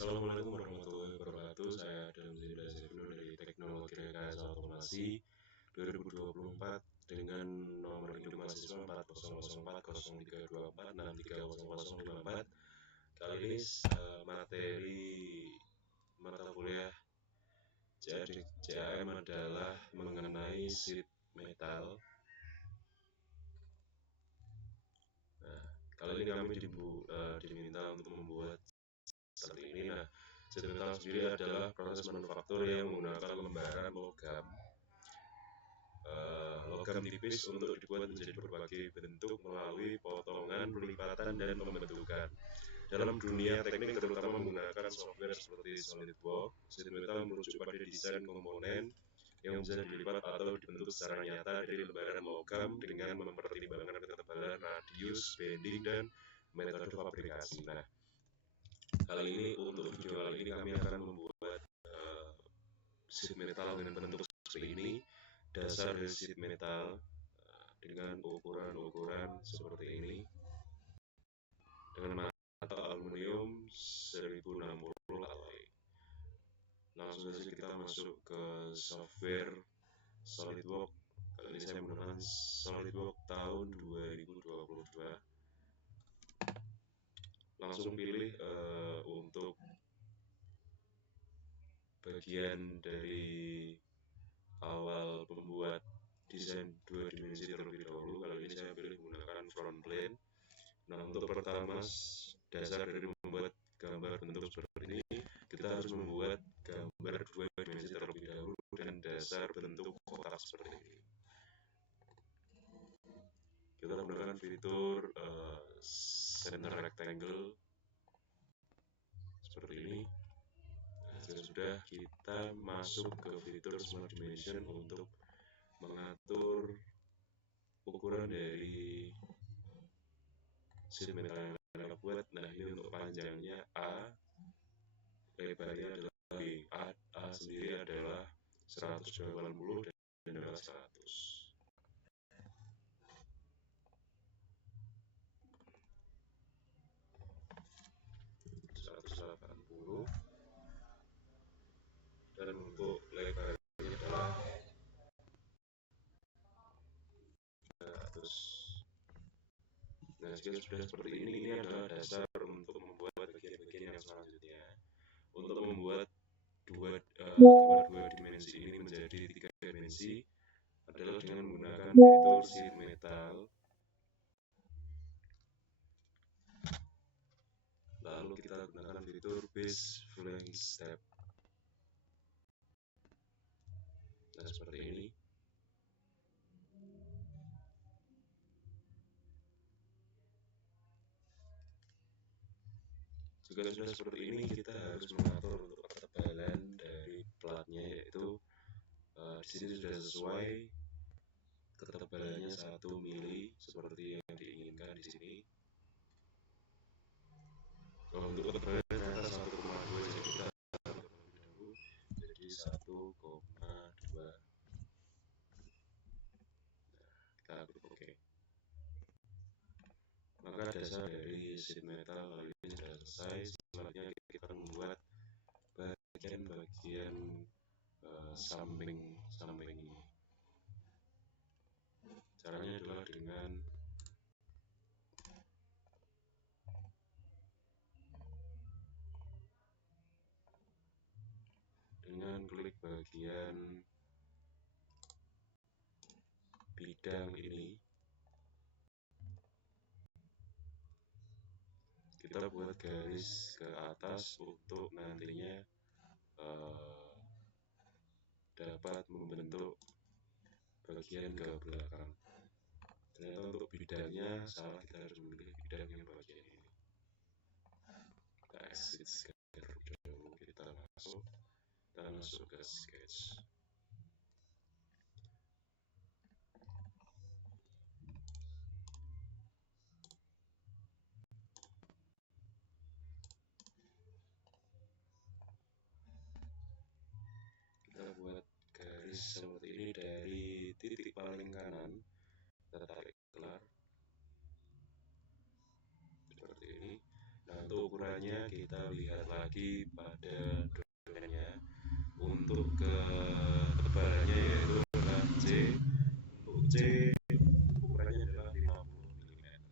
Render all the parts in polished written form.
Assalamualaikum warahmatullahi wabarakatuh. Saya Adam Zindra Zebnu dari Teknologi Rekayasa Otomasi 2024 dengan nomor induk mahasiswa 40040324630054. Kali ini materi mata kuliah CAM adalah mengenai sheet metal. Nah, kali ini kami diminta untuk membuat seperti ini. Nah, sheet metal sendiri adalah proses manufaktur yang menggunakan lembaran logam tipis untuk dibuat menjadi berbagai bentuk melalui potongan, pelipatan, dan pembentukan. Dalam dunia teknik terutama menggunakan software seperti SolidWorks, sheet metal merujuk pada desain komponen yang bisa dilipat atau dibentuk secara nyata dari lembaran logam dengan mempertimbangkan ketebalan, radius, bending, dan metode fabrikasi. Nah, untuk video kali ini kami akan membuat sheet metal dengan bentuk seperti ini. Dasar dari sheet metal dengan ukuran seperti ini dengan mata aluminium 1060 alloy. Langsung saja kita masuk ke software SolidWorks. Kali ini saya menggunakan SolidWorks tahun 2022. Langsung pilih untuk bagian dari awal membuat desain 2 dimensi terlebih dahulu. Kali ini saya pilih menggunakan front plane. Nah, untuk pertama dasar dari membuat gambar bentuk seperti ini, kita harus membuat gambar 2 dimensi terlebih dahulu dan dasar bentuk kotak seperti ini. Kita menggunakan fitur center rectangle seperti ini. Nah, sudah kita masuk ke fitur smart dimension untuk mengatur ukuran dari sheet metal yang kita buat. Nah, ini untuk panjangnya A, lebarnya adalah B. A sendiri adalah 180 dan adalah 100. Dan untuk lebarnya adalah 100. Nah, jika sudah seperti ini adalah dasar untuk membuat bagian-bagian yang selanjutnya. Untuk membuat dua dimensi ini menjadi 3 dimensi adalah dengan menggunakan fitur sheet metal. Lalu kita gunakan fitur base flank step. Nah, seperti ini. Jika sudah seperti ini, kita harus mengatur untuk ketebalan dari platnya, yaitu di sini sudah sesuai ketebalannya 1 mili seperti yang diinginkan di sini. Untuk ketebalan ternyata 1,2, jadi kita jadi 1,2. Kita klik OK. Maka dasar dari sheet metal kali ini sudah selesai. Selanjutnya kita membuat bagian-bagian samping ini. Caranya adalah dengan klik bagian bidang ini. Kita buat garis ke atas untuk nantinya dapat membentuk bagian ke belakang. Ternyata untuk bidangnya salah, kita harus memilih bidang yang bagian ini. Kita exit terlebih dahulu, kita masuk ke sketch. Kita buat garis seperti ini dari titik paling kanan, kita tarik keluar seperti ini. Nah, untuk ukuran Caranya kita lihat lagi pada dokumennya. Untuk ketebalannya yaitu adalah C. Untuk C ukurannya adalah 50 mm.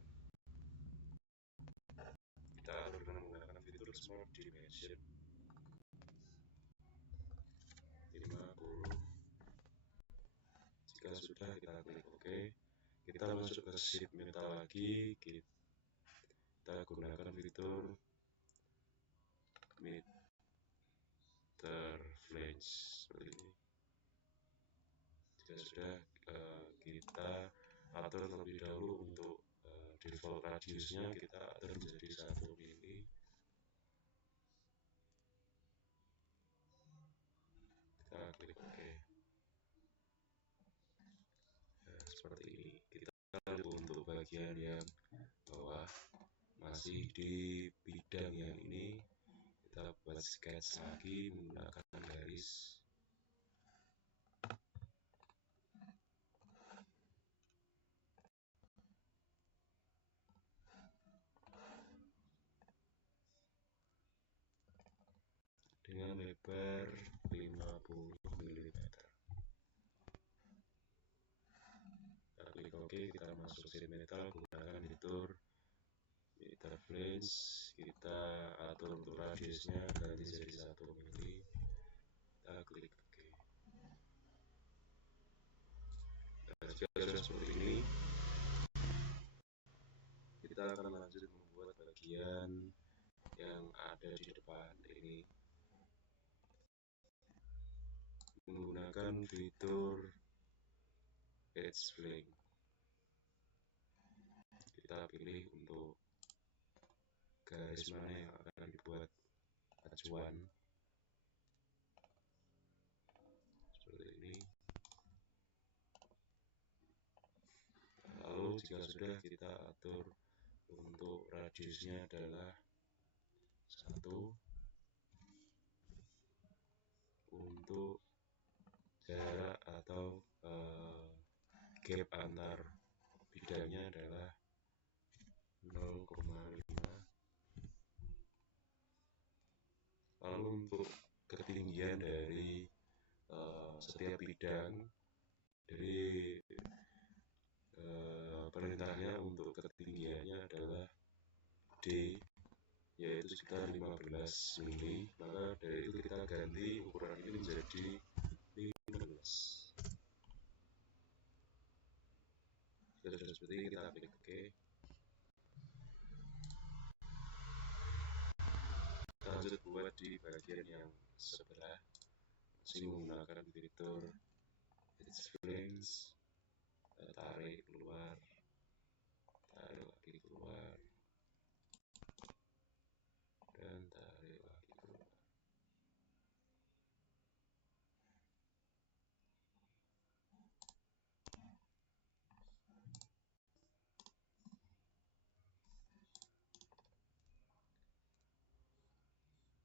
Kita atur dengan menggunakan fitur Smart Dimension 50. Jika sudah, kita klik OK. Kita masuk ke sheet metal lagi. Kita gunakan fitur meter flange seperti ini. Jika sudah, kita atur terlebih dahulu untuk default radiusnya, kita atur menjadi 1 mili. Kita klik OK. Nah, seperti ini. Kita lanjut untuk bagian yang bawah, masih di bidang yang ini. Kita buat sketch lagi menggunakan garis. Dengan lebar 50 mm. Kita klik OK, kita masuk sheet metal, gunakan fitur meter flange. Kita atur untuk radiusnya ganti jadi 1 mili. Kita klik OK. Nah, jika sudah seperti ini, kita akan lanjut membuat bagian yang ada di depan ini menggunakan fitur edge blank. Kita pilih untuk garis mana yang akan dibuat acuan seperti ini. Lalu jika sudah, kita atur untuk radiusnya adalah 1. Untuk jarak atau gap antar bidangnya adalah 0,5. Lalu untuk ketinggian dari setiap bidang, dari perintahnya untuk ketinggiannya adalah D, yaitu sekitar 15 mili. Maka dari itu kita ganti ukuran ini menjadi 15. Jika sudah seperti ini, kita klik OK. Kita lanjut buat di bagian yang sebelah, masih menggunakan fitur edge flange. Tarik keluar, tarik lagi keluar, dan tarik lagi keluar.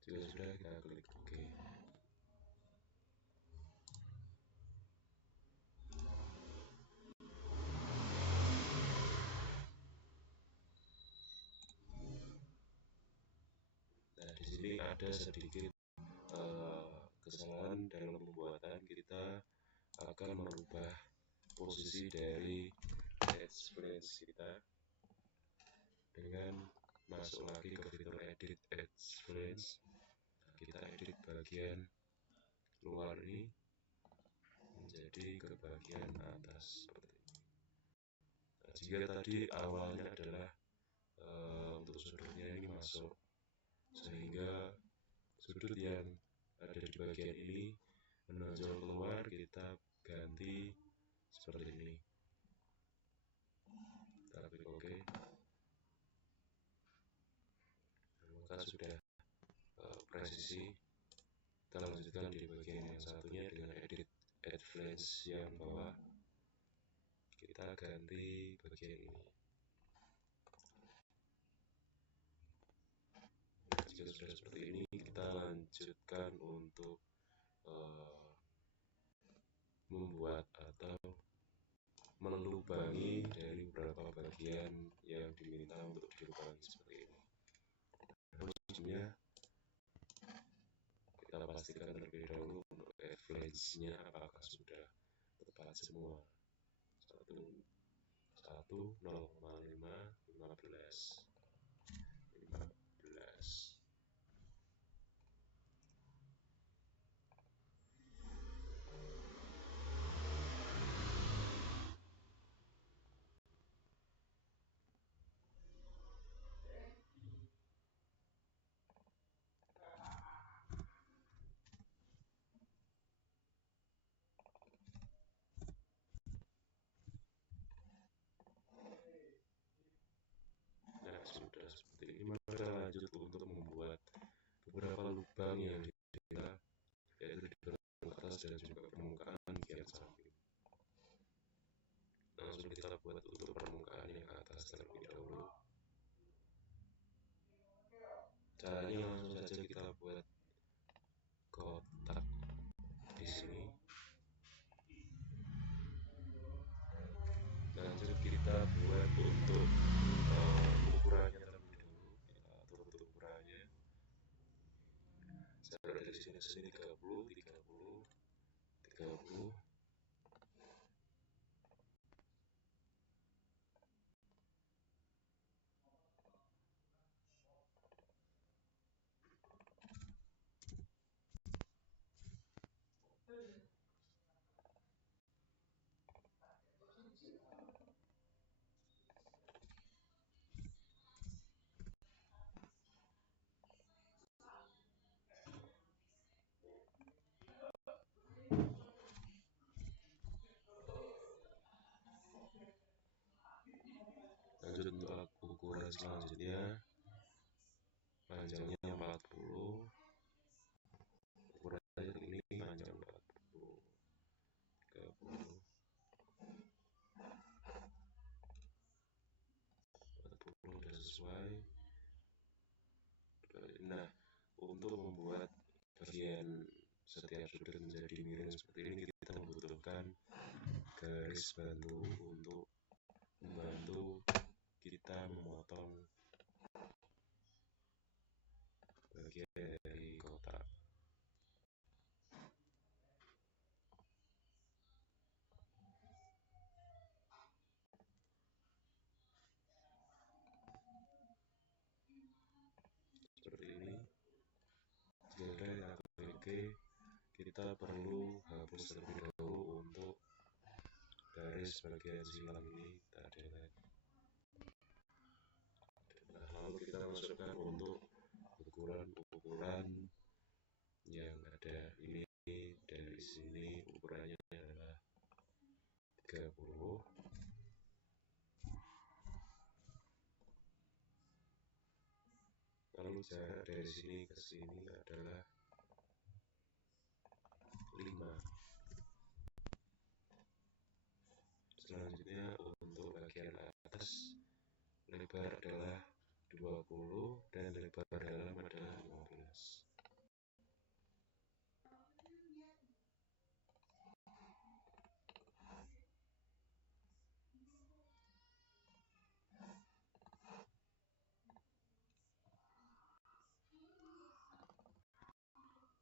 Jika sudah, kita klik OK. Nah, di sini ada sedikit kesalahan dalam pembuatan. Kita akan merubah posisi dari edge flange kita dengan masuk lagi ke fitur edit edge flange. Kita edit bagian luar ini menjadi ke bagian atas seperti ini. Nah, jika tadi awalnya adalah untuk sudutnya ini masuk, sehingga sudut yang ada di bagian ini menonjol keluar, kita ganti seperti ini. Kita klik OK. Maka sudah presisi. Kita lanjutkan di bagian yang satunya dengan edit edge flange yang bawah. Kita ganti bagian ini. Jika sudah seperti ini, kita lanjutkan untuk membuat atau melubangi dari beberapa bagian yang diminta untuk dilubangi seperti ini. sebelumnya kita pastikan terlebih dahulu untuk average-nya apakah sudah tepat semua. 1,0,5 15. Nah, sudah seperti ini, maka lanjut untuk membuat beberapa lubang yang dikira, yaitu di bagian atas dan juga permukaan bagian samping. Langsung kita buat untuk permukaan yang atas terlebih dahulu. Caranya langsung saja kita buat kotak di sini. Lanjut kita buat untuk ukurannya terlebih dahulu. Kita atur untuk ukurannya. Jarak dari sini ke sini 30, 30, 30. Lanjut untuk ukuran selanjutnya, panjangnya 40, ukurannya ini panjang 40, 30, 40 sudah sesuai. Nah, untuk membuat bagian setiap sudut menjadi miring seperti ini, kita membutuhkan garis bantu untuk membantu kita memotong bagian dari kotak. Seperti ini. Jika sudah oke, kita perlu hapus terlebih dahulu untuk garis bagian silang ini kita delete. Nah, lalu kita masukkan untuk ukuran yang ada ini. Dari sini ukurannya adalah 30. Lalu jarak dari sini ke sini adalah 5. Selanjutnya untuk bagian atas, lebar adalah 20 dan lebar dalam adalah 15.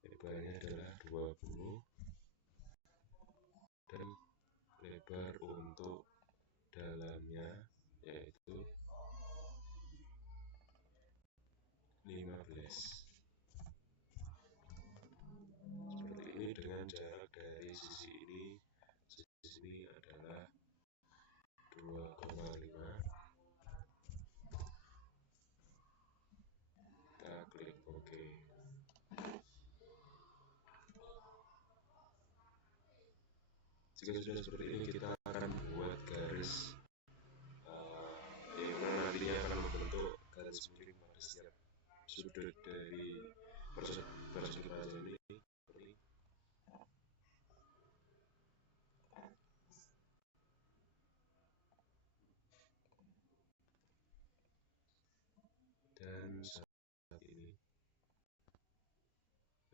Lebarnya adalah 20 dan lebar untuk dalamnya yaitu 15. Seperti ini dengan jarak dari sisi ini adalah 2,5. Kita klik OK. Jika sudah seperti ini, kita akan membuat garis yang nantinya akan membentuk garis miring pada setiap sudut dari persegi ini. Dan saat ini,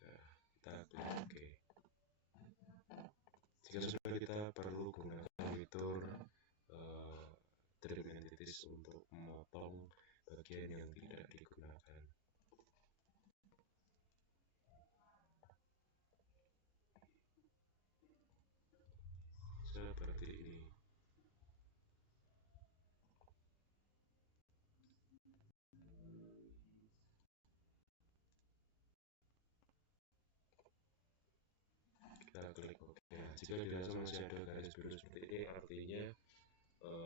nah, kita klik OK. Jika sudah, kita perlu gunakan fitur trim entities untuk memotong bagian yang tidak digunakan. klik OK. Jika dirasa masih ada garis biru seperti ini, artinya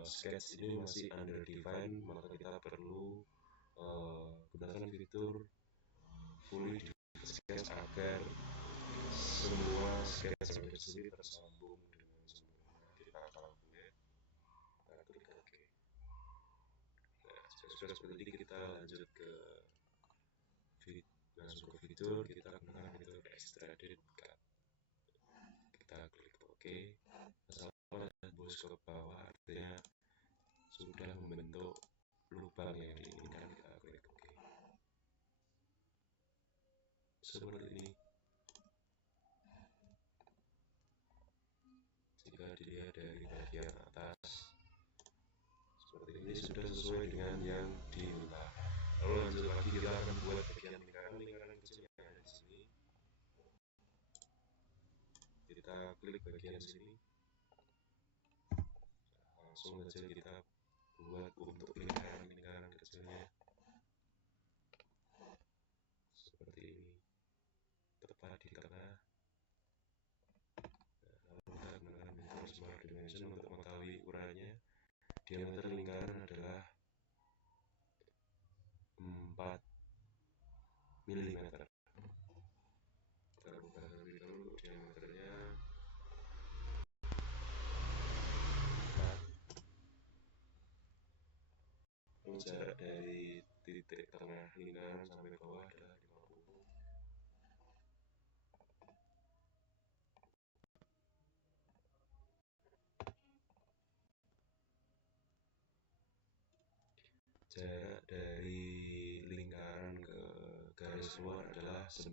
sketch ini masih underdefined, maka kita perlu gunakan fitur fully defined sketch agar semua sketch yang di sini tersambung dengan sempurna. Kita calculate, kita klik OK. Nah, sudah seperti ini, kita lanjut ke masuk ke fitur, kita gunakan fitur extruded cut. Kita klik OK. Masalah tembus ke bawah, artinya sudah membentuk lubang yang diinginkan. Kita klik OK. Seperti ini. Jika dilihat dari bagian atas, seperti ini sudah sesuai dengan yang diminta. Lalu lanjut lagi, kita akan buat bagian lingkaran kecil yang ada di sini. Kita klik bagian sini. Langsung saja kita buat untuk lingkaran kecilnya seperti ini, tepat di tengah. Lalu kita gunakan fitur Smart Dimension untuk mengetahui ukurannya. Diameter lingkaran adalah 4 mm. Kita buka terlebih dahulu, diameternya 4. Lalu jarak dari titik tengah lingkaran sampai bawah adalah 50. Jarak dari lingkaran ke garis luar adalah 9.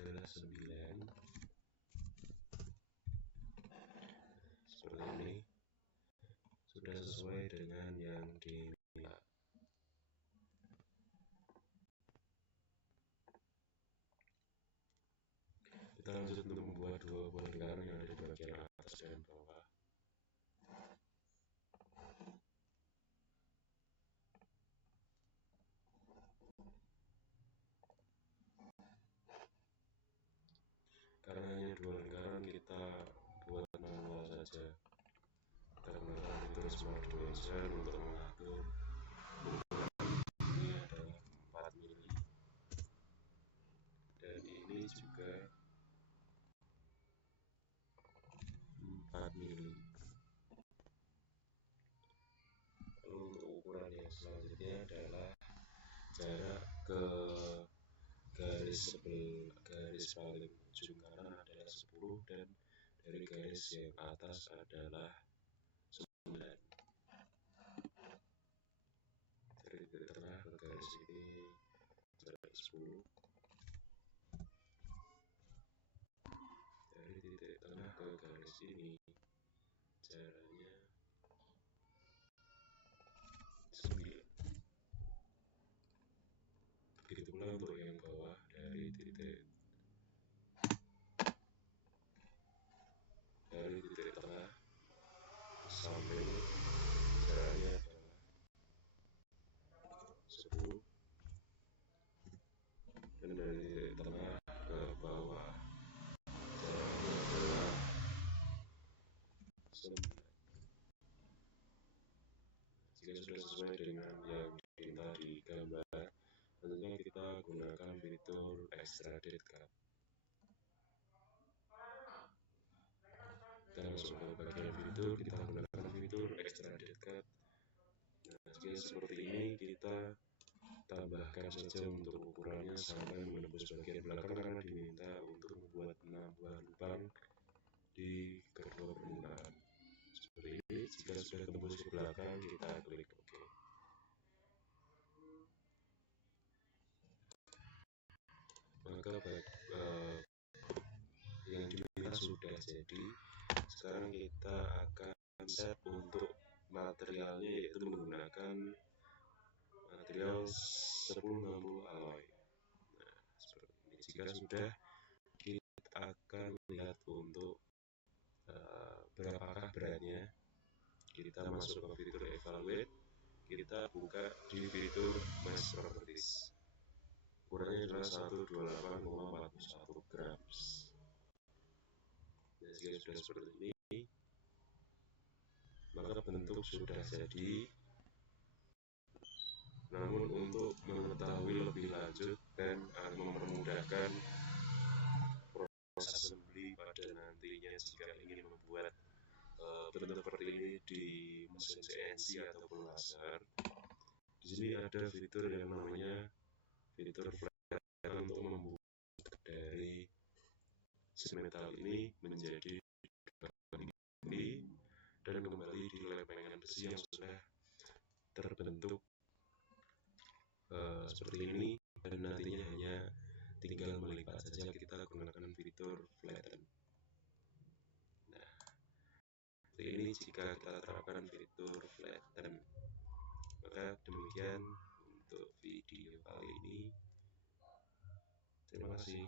Adalah 9. Seperti ini. Sudah sesuai dengan yang diminta. Kita lanjut untuk membuat dua buah lingkaran yang ada di bagian atas dan bawah. Karena hanya dua lingkaran, kita buat manual saja. Kita gunakan fitur Smart Dimension untuk mengatur ukuran. Ini adalah 4 mm dan ini juga 4 mm. Lalu untuk ukuran yang selanjutnya adalah jarak ke garis paling ujung kanan adalah 10 dan dari garis yang atas adalah 9. Dari titik tengah ke garis ini jarak 10. Dari titik tengah ke garis ini jaraknya 9. Begitu pula untuk yang bawah, dari titik tengah sampai jaraknya adalah 10 dan dari titik tengah ke bawah jaraknya adalah 9. Jika sudah sesuai dengan yang diminta di gambar, tentunya kita gunakan fitur extruded cut. Kita langsung ke bagian fitur, kita gunakan fitur extruded cut. Nah, jika seperti ini, kita tambahkan saja untuk ukurannya sampai menembus bagian belakang karena diminta untuk membuat 6 buah lubang di kedua permukaan. Seperti ini. Jika sudah tembus ke belakang, kita klik OK. Maka yang diminta sudah jadi. Sekarang kita akan set untuk materialnya yaitu menggunakan material 1060 alloy. Nah, seperti ini. Jika sudah, kita akan lihat untuk berapakah beratnya. Kita masuk ke fitur evaluate, kita buka di fitur mass properties. Ukurannya adalah 128,41 grams. Nah, jika sudah seperti ini, maka bentuk sudah jadi. Namun untuk mengetahui lebih lanjut dan mempermudahkan proses assembly pada nantinya jika ingin membuat bentuk seperti ini di mesin CNC ataupun laser, di sini ada fitur yang namanya fitur flatten untuk membuat dari sheet metal ini menjadi ini dan kembali di lempengan besi yang sudah terbentuk seperti ini, dan nantinya hanya tinggal melipat saja. Kita gunakan fitur flatten. Nah, seperti ini jika kita terapkan fitur flatten. Maka demikian untuk video kali ini. Terima kasih.